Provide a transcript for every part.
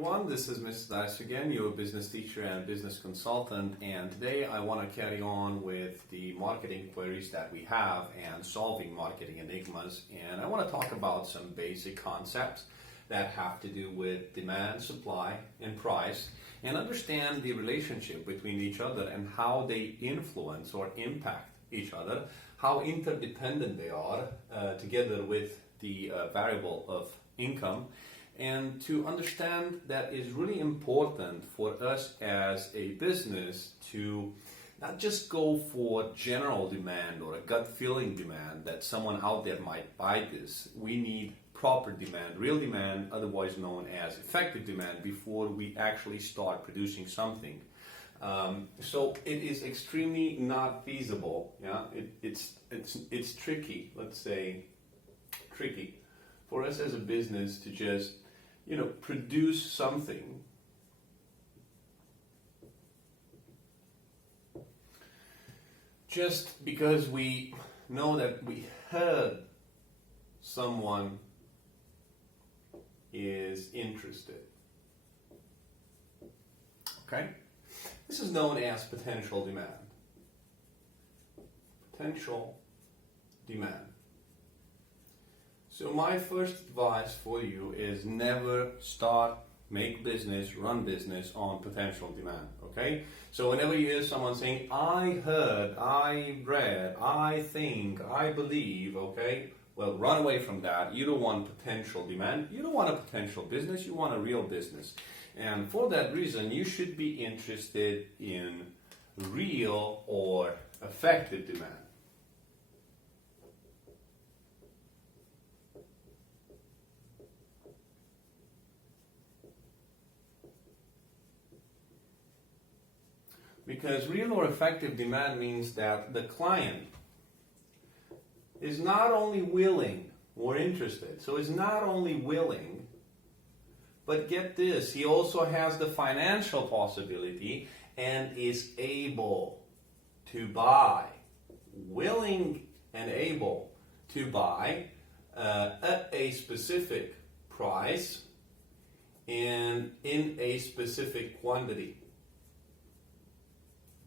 Everyone, this is Mr. Dice again, your business teacher and business consultant, and today I want to carry on with the marketing queries that we have and solving marketing enigmas, and I want to talk about some basic concepts that have to do with demand, supply, and price, and understand the relationship between each other and how they influence or impact each other, how interdependent they are together with the variable of income. And to understand that is really important for us as a business to not just go for general demand or a gut feeling demand that someone out there might buy this. We need proper demand, real demand, otherwise known as effective demand, before we actually start producing something. So it is extremely not feasible. Yeah, it's tricky. Let's say tricky for us as a business to just produce something just because we know that we heard someone is interested. Okay? This is known as potential demand. Potential demand. So my first advice for you is never start, make business, run business on potential demand, okay? So whenever you hear someone saying, I heard, I read, I think, I believe, okay? Well, run away from that. You don't want potential demand. You don't want a potential business. You want a real business. And for that reason, you should be interested in real or effective demand. Because real or effective demand means that the client is not only willing or interested, so is not only willing, but get this, he also has the financial possibility and is able to buy, willing and able to buy at a specific price and in a specific quantity.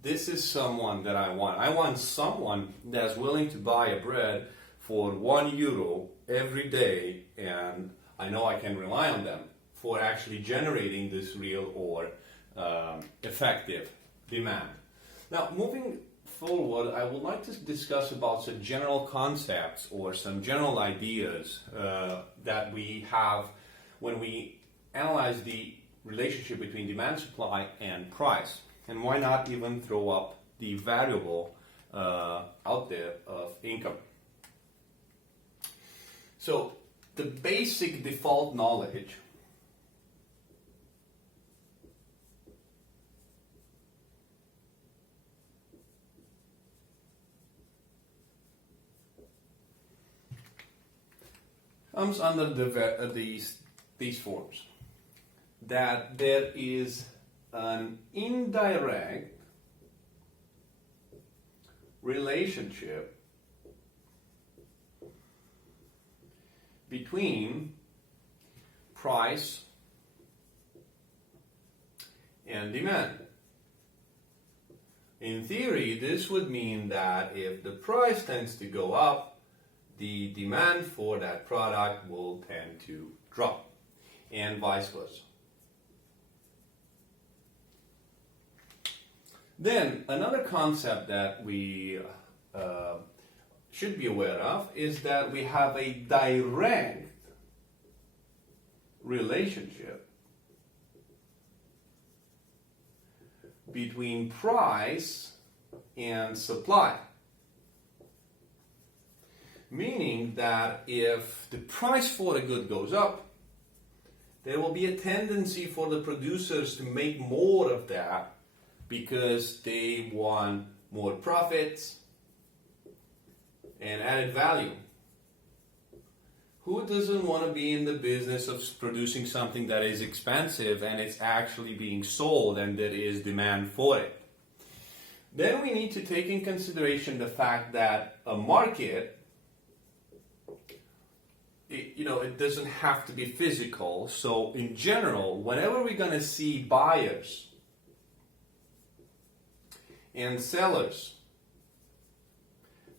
This is someone that I want. I want someone that's willing to buy a bread for €1 every day, and I know I can rely on them for actually generating this real or effective demand. Now, moving forward, I would like to discuss about some general concepts or some general ideas that we have when we analyze the relationship between demand, supply, and price. And why not even throw up the variable out there of income? So the basic default knowledge comes under these forms. That there is an indirect relationship between price and demand. In theory, this would mean that if the price tends to go up, the demand for that product will tend to drop, and vice versa. Then, another concept that we should be aware of is that we have a direct relationship between price and supply. Meaning that if the price for a good goes up, there will be a tendency for the producers to make more of that because they want more profits and added value. Who doesn't want to be in the business of producing something that is expensive and it's actually being sold and there is demand for it? Then we need to take in consideration the fact that a market it doesn't have to be physical. So in general, whenever we're going to see buyers and sellers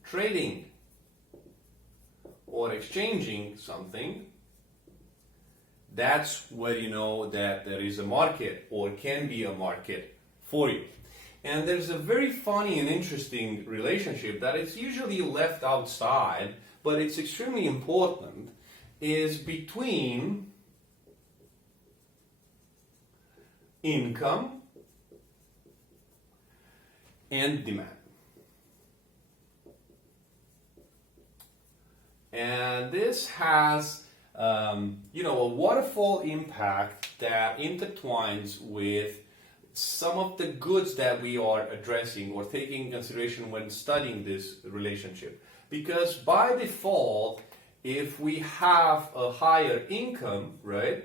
trading or exchanging something, that's where you know that there is a market or can be a market for you. And there's a very funny and interesting relationship that is usually left outside, but it's extremely important, is between income and demand. And this has a waterfall impact that intertwines with some of the goods that we are addressing or taking in consideration when studying this relationship. Because by default, if we have a higher income, right,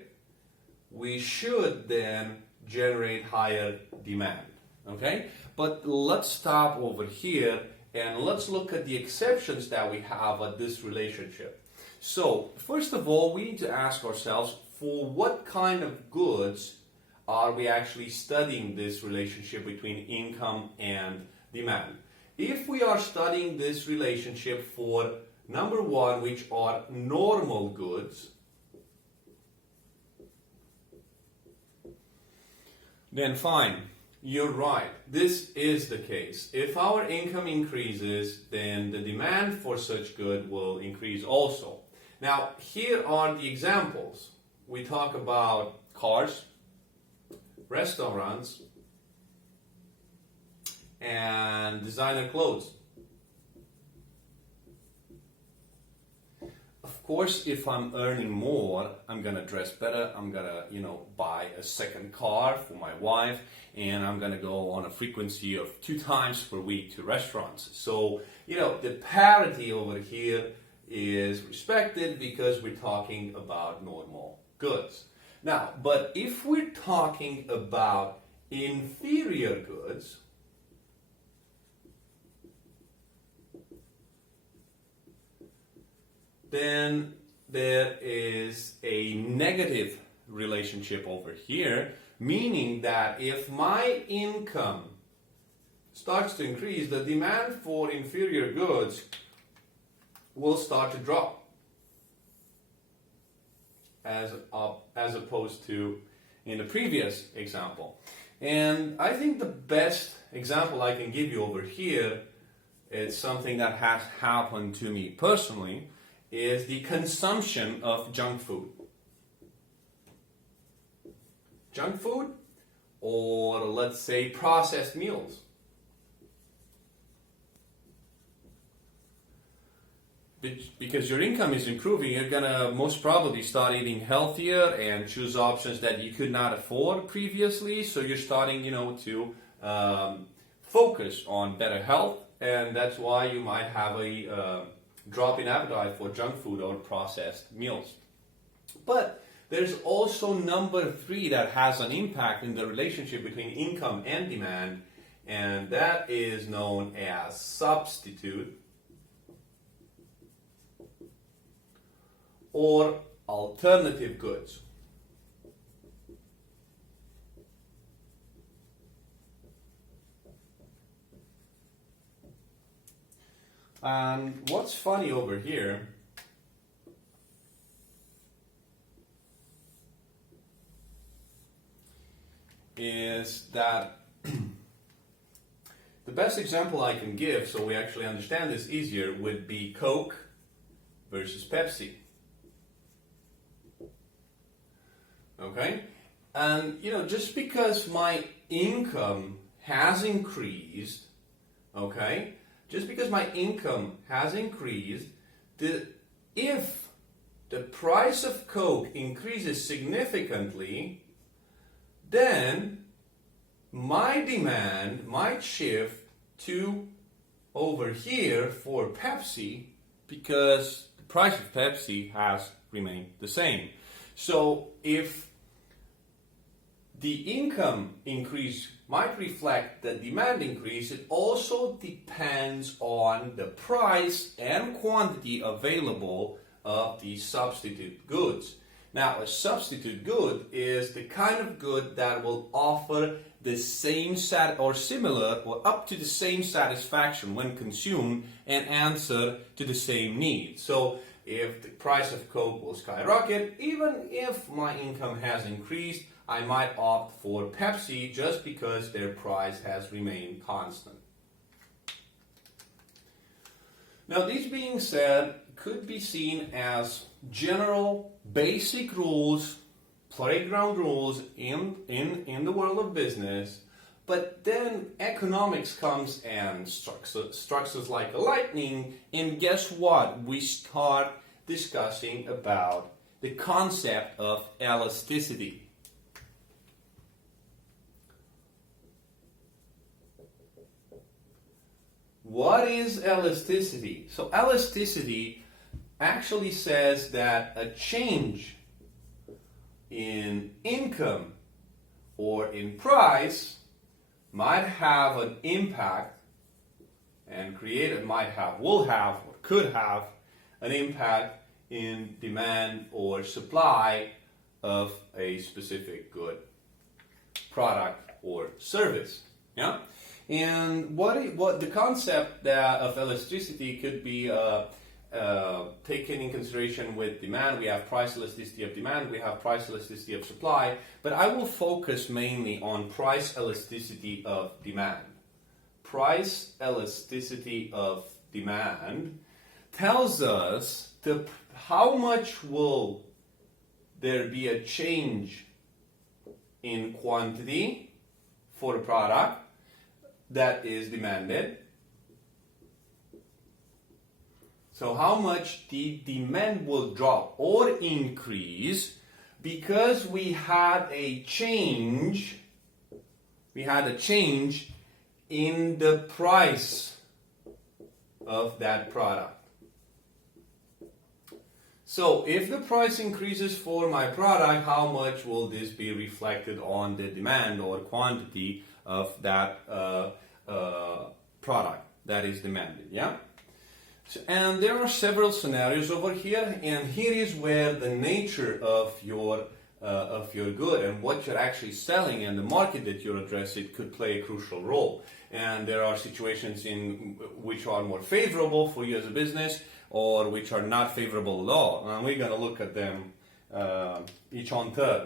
we should then generate higher demand, okay? But let's stop over here and let's look at the exceptions that we have at this relationship. So, first of all, we need to ask ourselves, for what kind of goods are we actually studying this relationship between income and demand? If we are studying this relationship for number one, which are normal goods, then fine, you're right. This is the case. If our income increases, then the demand for such good will increase also. Now, here are the examples. We talk about cars, restaurants, and designer clothes. Of course, if I'm earning more, I'm gonna dress better. I'm gonna, buy a second car for my wife, and I'm gonna go on a frequency of 2 times per week to restaurants. So, the parity over here is respected because we're talking about normal goods. Now, but if we're talking about inferior goods, then there is a negative relationship over here, meaning that if my income starts to increase, the demand for inferior goods will start to drop as opposed to in the previous example. And I think the best example I can give you over here is something that has happened to me personally, is the consumption of junk food. Junk food, or let's say processed meals. Because your income is improving, you're gonna most probably start eating healthier and choose options that you could not afford previously. So you're starting, to focus on better health, and that's why you might have a drop in appetite for junk food or processed meals. But there's also number 3 that has an impact in the relationship between income and demand, and that is known as substitute or alternative goods. And what's funny over here is that the best example I can give, so we actually understand this easier, would be Coke versus Pepsi. Okay? And, just because my income has increased, okay? Just because my income has increased, if the price of Coke increases significantly, then my demand might shift to over here for Pepsi because the price of Pepsi has remained the same. So if the income increase might reflect the demand increase, it also depends on the price and quantity available of the substitute goods. Now, a substitute good is the kind of good that will offer the same or similar or up to the same satisfaction when consumed and answer to the same need. So if the price of Coke will skyrocket, even if my income has increased, I might opt for Pepsi just because their price has remained constant. Now, these being said, could be seen as general, basic rules, playground rules in the world of business, but then economics comes and strikes us like a lightning, and guess what? We start discussing about the concept of elasticity. What is elasticity? So elasticity actually says that a change in income or in price might have an impact and will have or could have an impact in demand or supply of a specific good, product, or service. Yeah? And what the concept of elasticity could be taken in consideration with demand. We have price elasticity of demand, we have price elasticity of supply, but I will focus mainly on price elasticity of demand. Price elasticity of demand tells us how much will there be a change in quantity for a product that is demanded. So how much the demand will drop or increase because we had a change in the price of that product. So if the price increases for my product, how much will this be reflected on the demand or quantity of that product that is demanded? Yeah. And there are several scenarios over here, and here is where the nature of your good and what you're actually selling and the market that you're addressing could play a crucial role. And there are situations in which are more favorable for you as a business or which are not favorable at all. And we're going to look at them each on turn.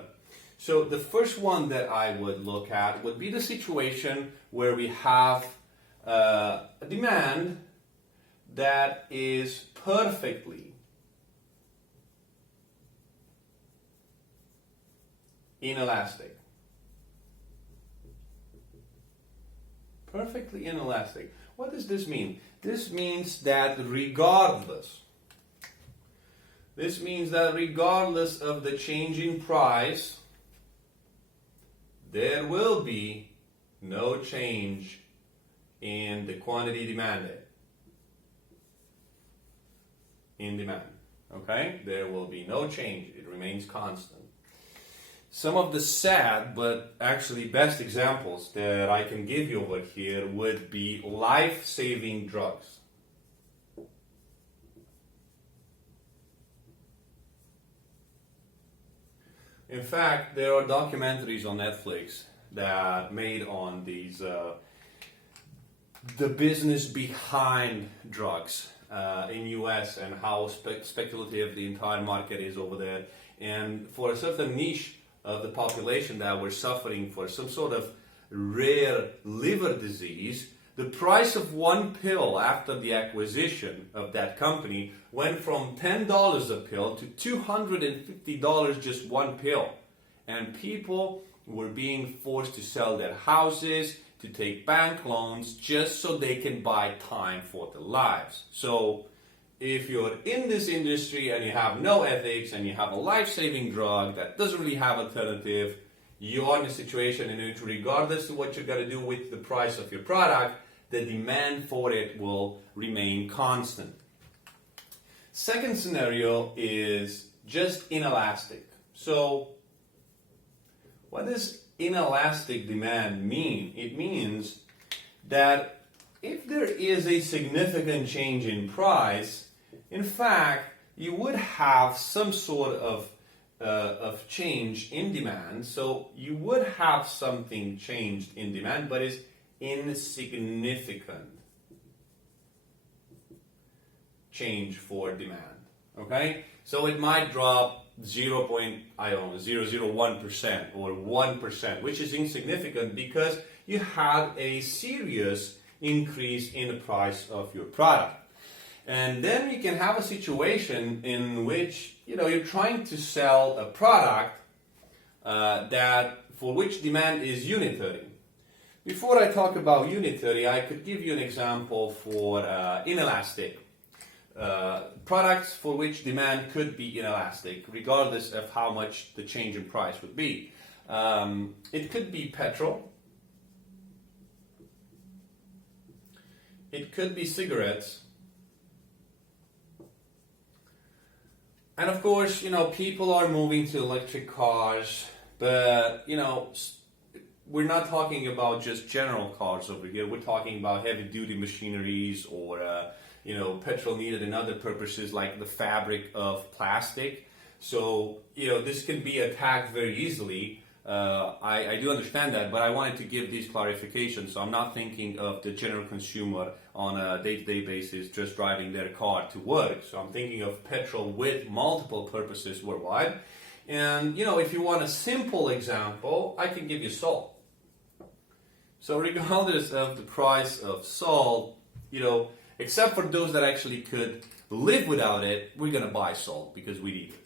So the first one that I would look at would be the situation where we have a demand that is perfectly inelastic. Perfectly inelastic. What does this mean? This means that regardless of the change in price, there will be no change in the quantity demanded. In demand. Okay? There will be no change. It remains constant. Some of the sad but actually best examples that I can give you over here would be life-saving drugs. In fact, there are documentaries on Netflix that made on these the business behind drugs in US and how speculative the entire market is over there. And for a certain niche of the population that were suffering for some sort of rare liver disease, the price of one pill after the acquisition of that company went from $10 a pill to $250 just one pill. And people were being forced to sell their houses, to take bank loans just so they can buy time for their lives. So if you're in this industry and you have no ethics and you have a life-saving drug that doesn't really have alternative, you are in a situation in which, regardless of what you're going to do with the price of your product, the demand for it will remain constant. Second scenario is just inelastic. So what does inelastic demand mean? It means that if there is a significant change in price, in fact, you would have some sort of change in demand. So you would have something changed in demand, but it's insignificant change for demand. Okay, so it might drop 0.001% or 1%, which is insignificant because you have a serious increase in the price of your product. And then you can have a situation in which you're trying to sell a product that for which demand is unitary. Before I talk about unitary, I could give you an example for inelastic. Products for which demand could be inelastic, regardless of how much the change in price would be. It could be petrol. It could be cigarettes. And of course, people are moving to electric cars, but, we're not talking about just general cars over here. We're talking about heavy-duty machineries or, petrol needed in other purposes like the fabric of plastic. So, this can be attacked very easily. I do understand that, but I wanted to give these clarifications. So I'm not thinking of the general consumer on a day-to-day basis just driving their car to work. So I'm thinking of petrol with multiple purposes worldwide. And, if you want a simple example, I can give you salt. So regardless of the price of salt, except for those that actually could live without it, we're going to buy salt because we need it.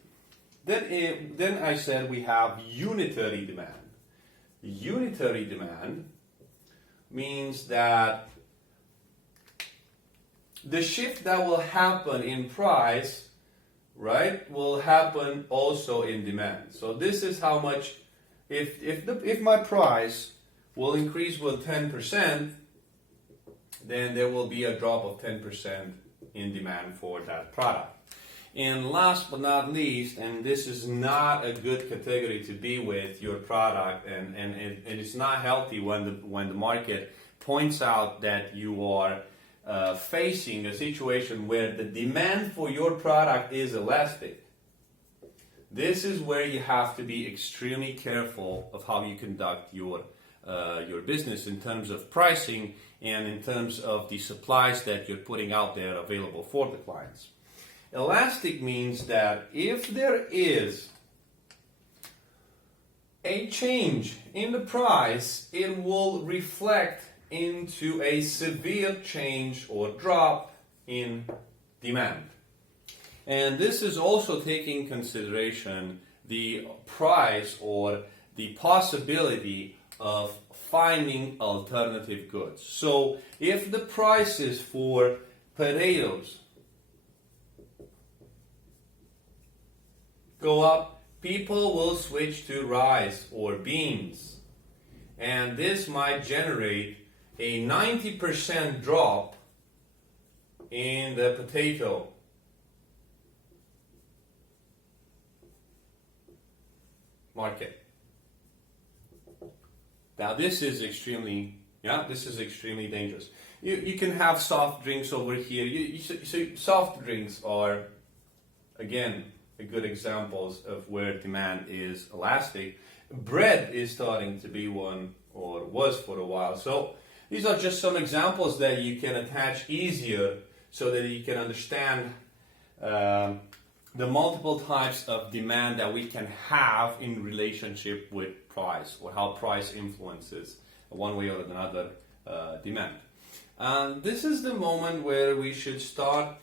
Then I said we have unitary demand. Unitary demand means that the shift that will happen in price, right, will happen also in demand. So this is how much, if my price will increase with 10%, then there will be a drop of 10% in demand for that product. And last but not least, and this is not a good category to be with your product, and it's not healthy when the market points out that you are facing a situation where the demand for your product is elastic. This is where you have to be extremely careful of how you conduct your business in terms of pricing and in terms of the supplies that you're putting out there available for the clients. Elastic means that if there is a change in the price, it will reflect into a severe change or drop in demand. And this is also taking consideration the price or the possibility of finding alternative goods. So if the prices for potatoes go up, people will switch to rice or beans. And this might generate a 90% drop in the potato market. Now this is extremely dangerous. You can have soft drinks over here. So soft drinks are, again, a good examples of where demand is elastic. Bread is starting to be one, or was for a while. So these are just some examples that you can attach easier so that you can understand the multiple types of demand that we can have in relationship with price, or how price influences one way or another demand. And this is the moment where we should start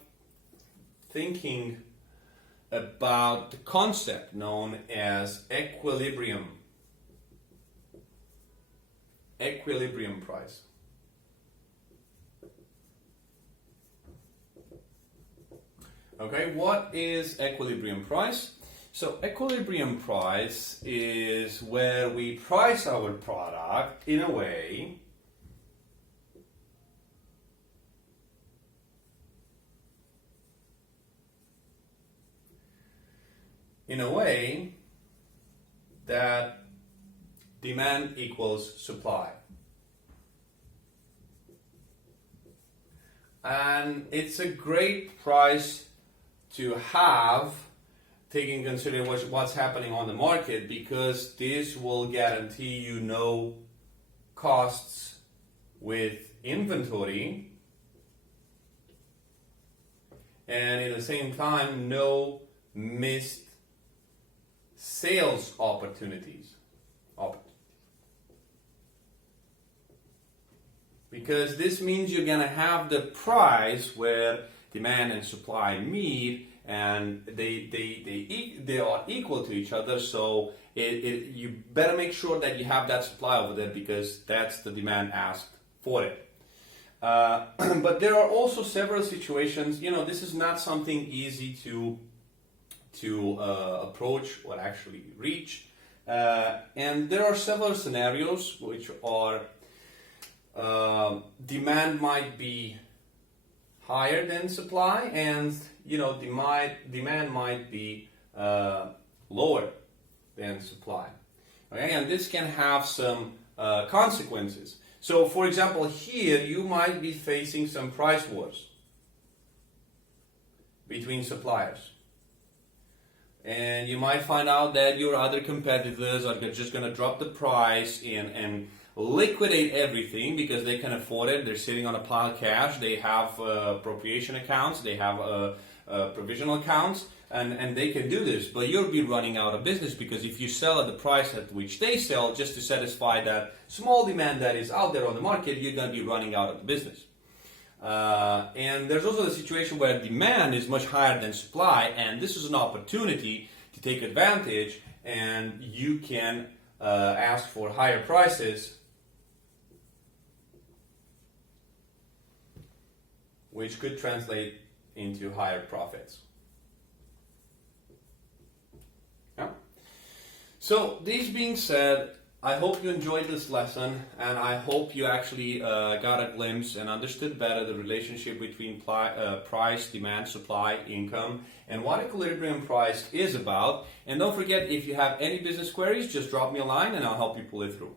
thinking about the concept known as equilibrium. Equilibrium price. Okay, what is equilibrium price? So equilibrium price is where we price our product in a way that demand equals supply. And it's a great price to have, taking into consideration what's happening on the market, because this will guarantee you no costs with inventory, and at the same time no missed sales opportunities. Because this means you're going to have the price where demand and supply meet, and they are equal to each other. So you better make sure that you have that supply over there, because that's the demand asked for it. But there are also several situations. This is not something easy to approach or actually reach, and there are several scenarios which are demand might be higher than supply, and demand might be lower than supply. Okay, and this can have some consequences. So, for example, here you might be facing some price wars between suppliers. And you might find out that your other competitors are just going to drop the price and liquidate everything because they can afford it. They're sitting on a pile of cash. They have appropriation accounts. They have provisional accounts. And they can do this. But you'll be running out of business, because if you sell at the price at which they sell just to satisfy that small demand that is out there on the market, you're going to be running out of the business. And there's also the situation where demand is much higher than supply, and this is an opportunity to take advantage, and you can ask for higher prices, which could translate into higher profits. Yeah. So, these being said, I hope you enjoyed this lesson, and I hope you actually got a glimpse and understood better the relationship between price, demand, supply, income, and what equilibrium price is about. And don't forget, if you have any business queries, just drop me a line and I'll help you pull it through.